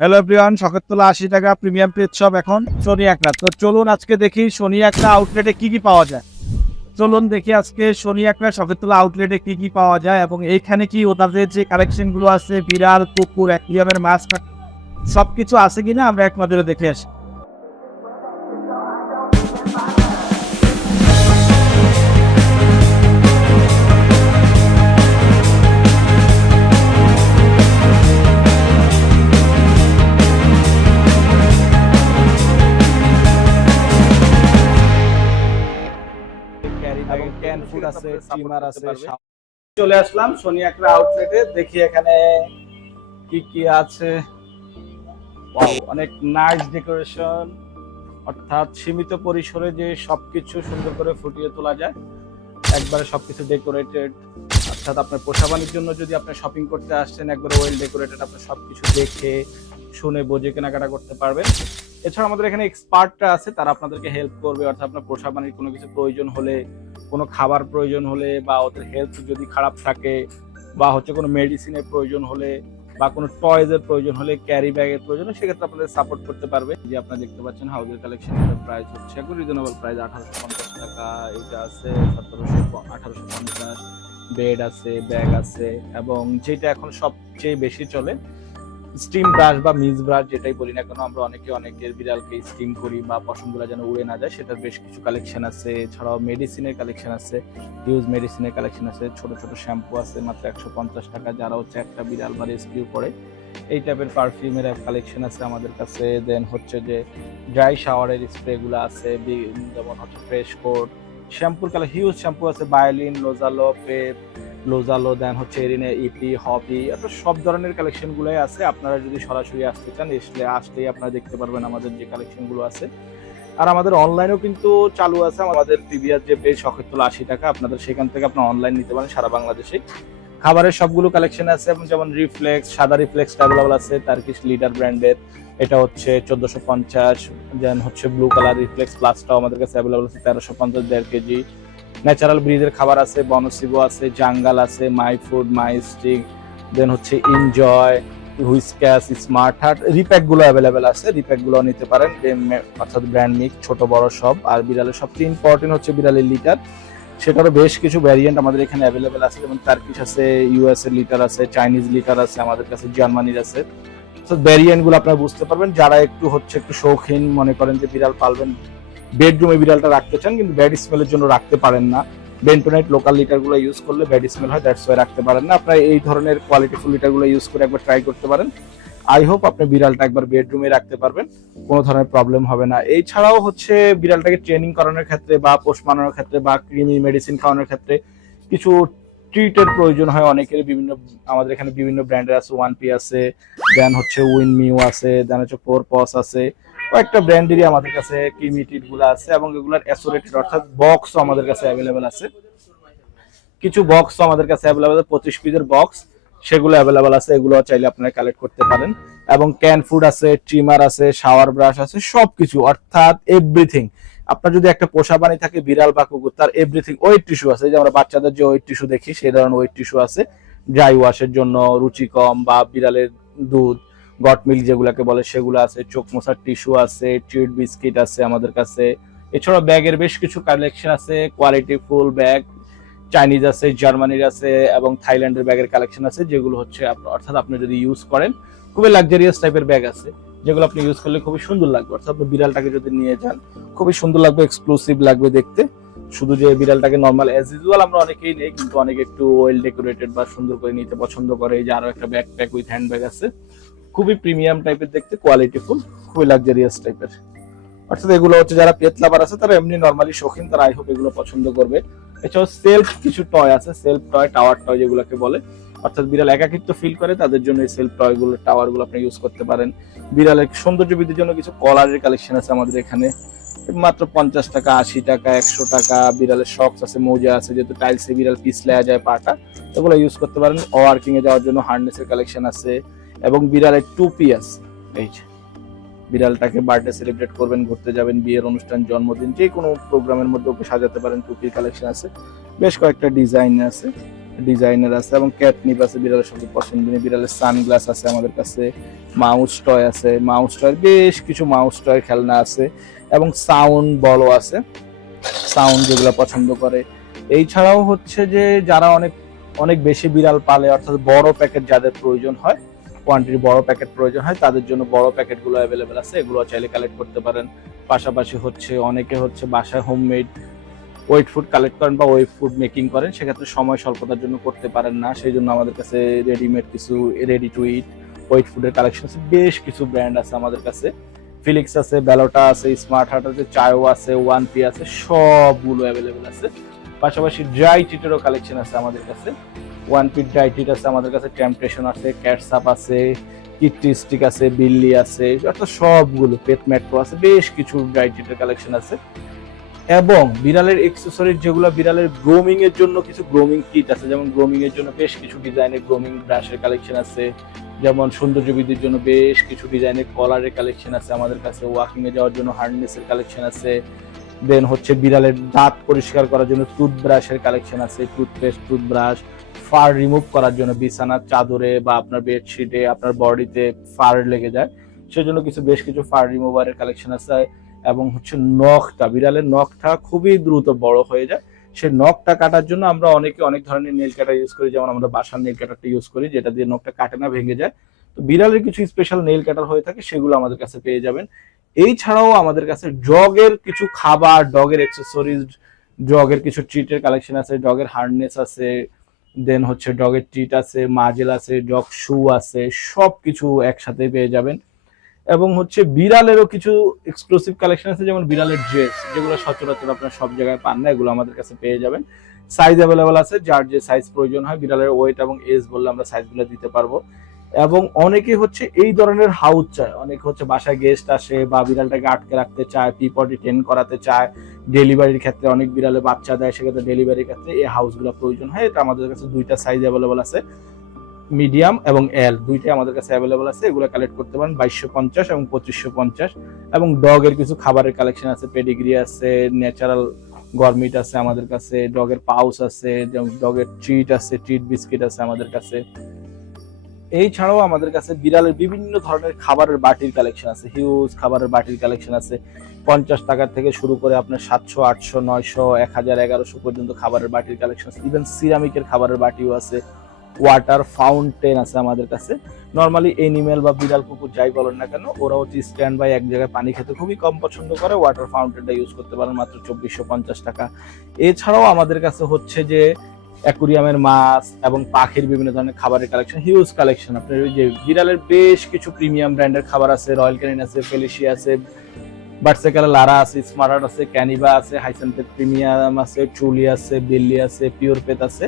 Hello Priyan শখেরতলা আশি টাকা premium page সব এখন শনি একটা তো চলুন আজকে দেখি শনি একটা আউটলেটে কি কি পাওয়া যায়। চলুন দেখি আজকে শনি একটা শখেরতলা আউটলেটে কি কি পাওয়া যায় এবং এইখানে কি ওদের যে কালেকশনগুলো আছে, বিড়াল, কুকুর অ্যাকুরিয়ামের মাছ সব কিছু আছে কিনা আমরা এক নজরে দেখে আসি। এবং ক্যান ফুড আছে স্টিমার আছে চলে আসলাম একটা আউটলেটে দেখি এখানে কি কি আছে। অনেক নাইস ডেকোরেশন অর্থাৎ সীমিত পরিসরে যে সবকিছু সুন্দর করে ফুটিয়ে তোলা যায় একবারে সবকিছু ডেকোরেটেড অর্থাৎ আপনার পোষা বাণীর জন্য যদি আপনি শপিং করতে আসছেন একবারে ওয়েল ডেকোরেটেড আপনি সবকিছু দেখে শুনে বুঝে কেনাকাটা করতে পারবেন। এছাড়া আমাদের এখানে এক্সপার্টরা আছে তারা আপনাদেরকে হেল্প করবে। অর্থাৎ আপনার পোষা বাণীর কোনো কিছু প্রয়োজন হলে কোনো খাবার প্রয়োজন হলে বা ওদের হেলথ যদি খারাপ থাকে বা হচ্ছে কোনো মেডিসিনের প্রয়োজন হলে বা কোনো টয়েজের প্রয়োজন হলে ক্যারি ব্যাগের প্রয়োজন হলে সেক্ষেত্রে আপনাদের সাপোর্ট করতে পারবে। যে আপনারা দেখতে পাচ্ছেন হাউজের কালেকশন প্রাইস হচ্ছে একদম রিজনেবল প্রাইস আঠারোশো পঞ্চাশ টাকা, এটা আছে সতেরোশো আঠারোশো পঞ্চাশ বেড আছে ব্যাগ আছে এবং যেটা এখন সবচেয়ে বেশি চলে স্টিম ব্রাশ বা মিস ব্রাশ যেটাই বলি না কেন, আমরা অনেকে অনেকের বিড়ালকে স্টিম করি বা পশমগুলো যেন উড়ে না যায়, সেটার বেশ কিছু কালেকশন আছে। এছাড়াও মেডিসিনের কালেকশন আছে ইউজ মেডিসিনের কালেকশন আছে। ছোট ছোট শ্যাম্পু আছে, মাত্র একশো পঞ্চাশ টাকা। যারা হচ্ছে একটা বিড়াল বা রেস্কিউ করে, এই টাইপের পারফিউমের কালেকশন আছে আমাদের কাছে। দেন হচ্ছে যে ড্রাই শাওয়ারের স্প্রেগুলো আছে যেমন হচ্ছে ফ্রেশ কোট শ্যাম্পুর কালে হিউজ শ্যাম্পু আছে বায়োলিন লোজালো পেপ লোজালো দেন হচ্ছে এরিনে ইপি হপি অর্থাৎ সব ধরনের কালেকশনগুলোই আছে। আপনারা যদি সরাসরি আসতে চান আসলে আসলেই আপনারা দেখতে পারবেন আমাদের যে কালেকশনগুলো আছে। আর আমাদের অনলাইনেও কিন্তু চালু আছে। আমাদের টিভিআর যে বেশ শখের তোলা আশি টাকা, আপনাদের সেখান থেকে আপনার অনলাইন নিতে পারেন সারা বাংলাদেশে। খাবারের সবগুলো কালেকশন আছে, যেমন রিফ্লেক্স সাদা রিফ্লেক্স অ্যাভেলেবল আছে তার্কিশ লিডার ব্র্যান্ডের এটা হচ্ছে চোদ্দশো পঞ্চাশ দেন হচ্ছে ব্লু কালার রিফ্লেক্স প্লাসটাও আমাদের কাছে অ্যাভেলেবল আছে, তেরোশো পঞ্চাশ, দেড় কেজি। ন্যাচারাল ব্রিজের খাবার আছে বনসিবো আছে, জাঙ্গাল আছে, my food, my stick, then হচ্ছে এনজয় হুইসক্যাস স্মার্ট হার্ট রিপ্যাকগুলো অ্যাভেলেবেল আছে রিপ্যাকগুলো নিতে পারেন। অর্থাৎ ব্র্যান্ড মিক ছোট, বড় সব। আর বিড়ালের সবচেয়ে ইম্পর্টেন্ট হচ্ছে বিড়ালের লিটার। সেটারও বেশ কিছু ভ্যারিয়েন্ট আমাদের এখানে অ্যাভেলেবেল আছে, যেমন টার্কিশ আছে ইউএস এর লিটার আছে চাইনিজ লিটার আছে, আমাদের কাছে জার্মানির আছে। তো ভ্যারিয়েন্টগুলো আপনারা বুঝতে পারবেন। যারা একটু হচ্ছে একটু শৌখিন মনে করেন যে বিড়াল পালবেন বেডরুমে বিড়ালটা রাখতে চান, কিন্তু ব্যাড স্মেলের জন্য রাখতে পারেন না। বেন্টোনাইট লোকাল লিটারগুলো ইউজ করলে ব্যাড স্মেল হয় দ্যাটস ওয়াই রাখতে পারেন না। আপনারা এই ধরনের কোয়ালিটিফুল লিটারগুলো ইউজ করে একবার ট্রাই করতে পারেন। আই হোপ আপনি বিড়ালটা একবার বেডরুমে রাখতে পারবেন, কোনো ধরনের প্রবলেম হবে না। এছাড়াও হচ্ছে বিড়ালটাকে ট্রেনিং করানোর ক্ষেত্রে বা পোষ মানানোর ক্ষেত্রে বা ক্রিমি মেডিসিন খাওয়ানোর ক্ষেত্রে কিছু ট্রিটের প্রয়োজন হয় অনেকের। বিভিন্ন, আমাদের এখানে বিভিন্ন ব্র্যান্ডের আছে ওয়ান পি আছে দেন হচ্ছে উইন মিউ আছে দেন হচ্ছে ফোর পস আছে। কয়েকটা ব্র্যান্ডেরই আমাদের কাছে ক্রিমি আছে এবং এগুলোর অ্যাসোরেটেড, অর্থাৎ বক্স আমাদের কাছে অ্যাভেলেবেল আছে। কিছু বক্স আমাদের কাছে অ্যাভেলেবেল পঁচিশ পিসের বক্স, সেগুলো অ্যাভেলেবেল আছে এগুলো চাইলে আপনারা কালেক্ট করতে পারেন। এবং ক্যান ফুড আছে ট্রিমার আছে শাওয়ার ব্রাশ আছে, সবকিছু, অর্থাৎ এভরিথিং আপনার যদি একটা পোষা পানি থাকে, বিড়াল বা কুকুর, তার এভরিথিং ওয়েট টিস্যু আছে। যে আমরা বাচ্চাদের যে ওয়েট টিস্যু দেখি, সেই ধরনের ওয়েট টিস্যু আছে। ড্রাই ওয়াশের জন্য, রুচি কম বা বিড়ালের দুধ গট মিল্ক যেগুলোকে বলে, সেগুলো আছে, চোখ মশার টিস্যু আছে, ট্রিট বিস্কিট আছে আমাদের কাছে। এছাড়াও ব্যাগের বেশ কিছু কালেকশন আছে কোয়ালিটি ফুল ব্যাগ চাইনিজ আছে জার্মানির আছে এবং থাইল্যান্ডের ব্যাগের কালেকশন আছে, যেগুলো হচ্ছে অর্থাৎ আপনি যদি ইউজ করেন, খুবই লাক্সারিয়াস টাইপের ব্যাগ আছে। যেগুলো আপনি ইউজ করলে খুবই সুন্দর লাগবে। অর্থাৎ আপনি বিড়ালটাকে যদি নিয়ে যান, খুবই সুন্দর লাগবে এক্সক্লুসিভ লাগবে দেখতে। শুধু যে বিড়ালটাকে নর্মাল অ্যাজ ইউজুয়াল আমরা অনেকেই নেই, কিন্তু অনেকে একটু ওয়েল ডেকোরেটেড বা সুন্দর করে নিতে পছন্দ করে। এই যে আরও একটা bag pack with hand bag আছে। খুবই প্রিমিয়াম টাইপের দেখতে কোয়ালিটি ফুল খুবই লাক্সারিয়াস টাইপের। অর্থাৎ এগুলো হচ্ছে যারা পেট লাভার আছে, তারা এমনি নর্মালি শৌখিন, তারা আই হোপ এগুলো পছন্দ করবে। এছাড়াও সেলফ কিছু টয় আছে সেলফ টয় টাওয়ার টয় যেগুলোকে বলে। অর্থাৎ বিড়াল একাকিত্ব ফিল করে, তাদের জন্য এই সেলফ টয়গুলো টাওয়ারগুলো আপনি ইউজ করতে পারেন। বিড়ালের সৌন্দর্য বৃদ্ধির জন্য কিছু কলারের কালেকশন আছে আমাদের এখানে। মাত্র পঞ্চাশ টাকা, আশি টাকা, একশো টাকা, বিড়ালের শক্স আছে, মোজা আছে, যেহেতু টাইলসে বিড়াল পিস লেয়া যায় পাটা, এগুলো ইউজ করতে পারেন। ওয়ার্কিং এ যাওয়ার জন্য হার্নেসের কালেকশন আছে। এবং বিড়ালের টুপি আছে এই যে। বিড়ালটাকে বার্থডে সেলিব্রেট করবেন ঘুরতে যাবেন বিয়ের অনুষ্ঠান জন্মদিন যে কোনো প্রোগ্রামের মধ্যে ওকে সাজাতে পারেন টুপির কালেকশন আছে। বেশ কয়েকটা ডিজাইন আছে ডিজাইনের আছে এবং ক্যাটনিপ আছে বিড়ালের সবচেয়ে পছন্দনীয়। বিড়ালের সানগ্লাস আছে আমাদের কাছে মাউস টয় আছে মাউস টয়ের বেশ কিছু মাউস টয়ের খেলনা আছে এবং সাউন্ড বলও আছে সাউন্ড যেগুলো পছন্দ করে। এই ছাড়াও হচ্ছে যে যারা অনেক অনেক বেশি বিড়াল পালে অর্থাৎ বড় প্যাকেট যাদের প্রয়োজন হয় কোয়ান্টিটি বড় প্যাকেট প্রয়োজন হয়, তাদের জন্য বড় প্যাকেটগুলো অ্যাভেলেবেল আছে, এগুলো চাইলে কালেক্ট করতে পারেন। পাশাপাশি হচ্ছে অনেকে হচ্ছে বাসায় হোমমেড ওয়েট ফুড কালেক্ট করেন বা ওয়েট ফুড মেকিং করেন, সেক্ষেত্রে সময় স্বল্পতার জন্য করতে পারেন না। সেই জন্য আমাদের কাছে রেডিমেড কিছু রেডি টু ইট ওয়েট ফুডের কালেকশন আছে, বেশ কিছু ব্র্যান্ড আছে আমাদের কাছে। ফিলিক্স আছে ব্যালোটা আছে স্মার্ট হার্ট আছে চায়ও আছে ওয়ান পি আছে, সবগুলো অ্যাভেলেবেল আছে। পাশাপাশি ড্রাই চিটেরও কালেকশন আছে আমাদের কাছে। ওয়ান পিট ড্রাই চিট আছে, আমাদের কাছে টেম্পটেশন আছে ক্যাটসাপ আছে কিট্টি স্টিক আছে বিল্লি আছে অর্থাৎ সবগুলো পেট ম্যাট্রো আছে, বেশ কিছু ড্রাই চিটের কালেকশন আছে। এবং বিড়ালের এক্সেসরিজ যেগুলো, বিড়ালের গ্রোমিং এর জন্য কিছু গ্রোমিং কিট আছে, যেমন গ্রোমিং এর জন্য বেশ কিছু ডিজাইনের গ্রোমিং ব্রাশের কালেকশন আছে, যেমন সৌন্দর্য বৃদ্ধির জন্য বেশ কিছু ডিজাইনের কলারের কালেকশন আছে, আমাদের কাছে ওয়াকিং এ যাওয়ার জন্য হার্নেসের কালেকশন আছে দেন হচ্ছে বিড়ালের দাঁত পরিষ্কার করার জন্য টুথব্রাশের কালেকশন আছে টুথপেস্ট টুথব্রাশ ফার রিমুভ করার জন্য বিছানার চাদরে বা আপনার বেডশিটে আপনার বডিতে ফার লেগে যায়। সেজন্য কিছু, বেশ কিছু ফার রিমুভারের কালেকশন আছে এবং হচ্ছে নখটা, বিড়ালের নখটা খুবই দ্রুত বড় হয়ে যায়। সেই নখটা কাটার জন্য আমরা অনেকে অনেক ধরনের নেল কাটার ইউজ করি, যেমন আমরা বাসার নেল কাটারটা ইউজ করি, যেটা দিয়ে নখটা কাটে না, ভেঙে যায়। তো বিড়ালের কিছু স্পেশাল নেল কাটার হয়ে থাকে, সেগুলো আমাদের কাছে পেয়ে যাবেন। এই ছাড়াও আমাদের কাছে ডগের কিছু খাবার, ডগের অ্যাক্সেসরিজ ডগের কিছু ট্রিটের কালেকশন আছে, ডগের হার্নেস আছে দেন হচ্ছে ডগের ট্রিট আছে, মাজেল আছে, ডগ শু আছে সব কিছু একসাথে পেয়ে যাবেন। এবং হচ্ছে বিড়ালেরও কিছু এক্সক্লুসিভ কালেকশন আছে, যেমন বিড়ালের ড্রেস যেগুলো সচরাচর আপনার সব জায়গায় পান না, এগুলো আমাদের কাছে পেয়ে যাবেন। সাইজ অ্যাভেলেবেল আছে, যার যে সাইজ প্রয়োজন হয়, বিড়ালের ওয়েট এবং এজ বললে আমরা সাইজগুলো দিতে পারব। এবং অনেকে হচ্ছে এই ধরনের হাউস চায়। অনেকে হচ্ছে বাসায় গেস্ট আসে বা বিড়ালটাকে আটকে রাখতে চায় পিপটি টেন করাতে চায়। ডেলিভারির ক্ষেত্রে অনেক বিড়ালে বাচ্চা দেয়, সেক্ষেত্রে ডেলিভারির ক্ষেত্রে এই হাউসগুলো প্রয়োজন হয়। এটা আমাদের কাছে দুইটা সাইজ অ্যাভেলেবল আছে মিডিয়াম এবং এল দুইটাই আমাদের কাছে অ্যাভেলেবল আছে, এগুলো কালেক্ট করতে পারেন বাইশশো পঞ্চাশ এবং পঁচিশশো পঞ্চাশ। এবং ডগের কিছু খাবারের কালেকশন আছে পেডিগ্রি আছে ন্যাচারাল গরমিট আছে আমাদের কাছে ডগের পাউস আছে ডগের ট্রিট আছে ট্রিট বিস্কিট আছে আমাদের কাছে। এই ছাড়াও আমাদের কাছে বিড়ালের বিভিন্ন ধরনের খাবারের বাটির কালেকশন আছে। হিউজ খাবারের বাটির কালেকশন আছে। পঞ্চাশ টাকা থেকে শুরু করে আপনার সাতশো, আটশো, নয়শো, এক হাজার, এগারোশো পর্যন্ত খাবারের বাটির কালেকশন আছে। ইভেন সিরামিকের খাবারের বাটিও আছে। ওয়াটার ফাউন্টেন আছে আমাদের কাছে। নর্মালি এনিমেল বা বিড়াল, কুকুর যাই বলেন না কেন ওরা হচ্ছে স্ট্যান্ড বাই এক জায়গায় পানি খেতে খুবই কম পছন্দ করে। ওয়াটার ফাউন্টেনটা ইউজ করতে পারেন মাত্র চব্বিশশো পঞ্চাশ টাকা। এছাড়াও আমাদের কাছে হচ্ছে যে অ্যাকুরিয়ামের মাছ এবং পাখির বিভিন্ন ধরনের খাবারের কালেকশন হিউজ কালেকশন আপনার যে বিড়ালের বেশ কিছু প্রিমিয়াম ব্র্যান্ডের খাবার আছে রয়্যাল ক্যানিন আছে ফেলিশিয়া আছে বার্সেকালা লারা আছে স্মার্ট আছে ক্যানিবা আছে হাইসেনপেট প্রিমিয়াম আছে চুলি আছে বিল্লি আছে পিওর পেত আছে.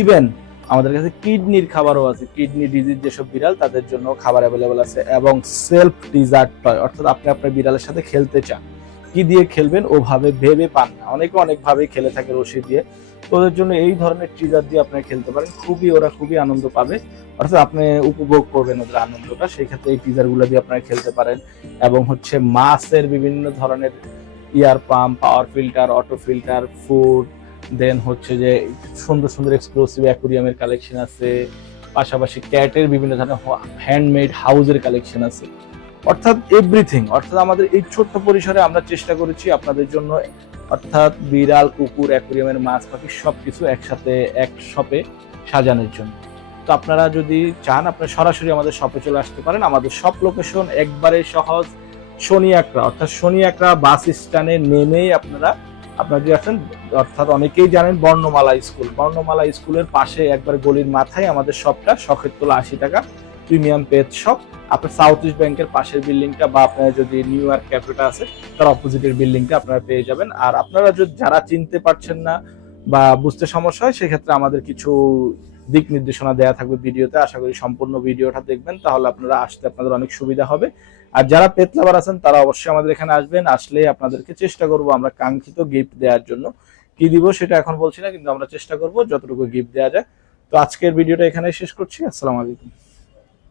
ইভেন আমাদের কাছে কিডনির খাবারও আছে কিডনি ডিজিজ যেসব বিড়াল, তাদের জন্য খাবার অ্যাভেলেবল আছে এবং সেলফ ডিজার্ট টয় অর্থাৎ আপনি আপনার বিড়ালের সাথে খেলতে চান। কি দিয়ে খেলবেন? ওভাবে ভেবে পান না। অনেকে অনেকভাবেই খেলে থাকে রশি দিয়ে। ওদের জন্য এই ধরনের ট্রিজার দিয়ে আপনারা খেলতে পারেন। খুবই ওরা খুবই আনন্দ পাবে। অর্থাৎ আপনি উপভোগ করবেন ওদের আনন্দটা। সেই ক্ষেত্রে এই টিজারগুলো দিয়ে আপনারা খেলতে পারেন। এবং হচ্ছে মাছের বিভিন্ন ধরনের air pump power filter auto filter food then হচ্ছে যে সুন্দর সুন্দর এক্সক্লুসিভ অ্যাকুরিয়ামের কালেকশন আছে। পাশাপাশি ক্যাটের বিভিন্ন ধরনের হ্যান্ডমেড হাউজের কালেকশন আছে। অর্থাৎ এভরিথিং অর্থাৎ আমাদের এই ছোট্ট পরিসরে আমরা চেষ্টা করেছি আপনাদের জন্য, অর্থাৎ বিড়াল, কুকুর, অ্যাকুরিয়ামের মাছ, পাখি সবকিছু একসাথে, এক শপে সাজানোর জন্য। তো আপনারা যদি চান, আপনারা সরাসরি আমাদের শপে চলে আসতে পারেন। আমাদের সব লোকেশন একবারে সহজ শনি একরা অর্থাৎ শনি একরা বাস স্ট্যান্ডে নেমেই আপনারা আপনারা যদি আসেন, অর্থাৎ অনেকেই জানেন বর্ণমালা স্কুল। বর্ণমালা স্কুলের পাশে একবার গলির মাথায় আমাদের শপটা শখের তোলা আশি টাকা। Premium page shop. আপনার সাউথ ইস্ট ব্যাংকের পাশের বিল্ডিংটা বা আপনার যদি নিউ ইয়র্ক ক্যাফেটা আছে, তার অপোজিটের বিল্ডিংটা আপনারা পেয়ে যাবেন। আর আপনারা যদি, যারা চিনতে পারছেন না বা বুঝতে সমস্যা হয়, সেক্ষেত্রে আমাদের কিছু দিক নির্দেশনা দেওয়া থাকবে ভিডিওতে। আশা করি সম্পূর্ণ ভিডিওটা দেখবেন, তাহলে আপনারা আসতে আপনাদের অনেক সুবিধা হবে। আর যারা পেট লাভার আছেন, তারা অবশ্যই আমাদের এখানে আসবেন। আসলে আপনাদেরকে চেষ্টা করব আমরা কাঙ্ক্ষিত গিফট দেওয়ার জন্য। কি দিব সেটা এখন বলছি না, কিন্তু আমরা চেষ্টা করব যতটুকু গিফট দেওয়া যায়। তো আজকের ভিডিওটা এখানে শেষ করছি। আসসালামু আলাইকুম।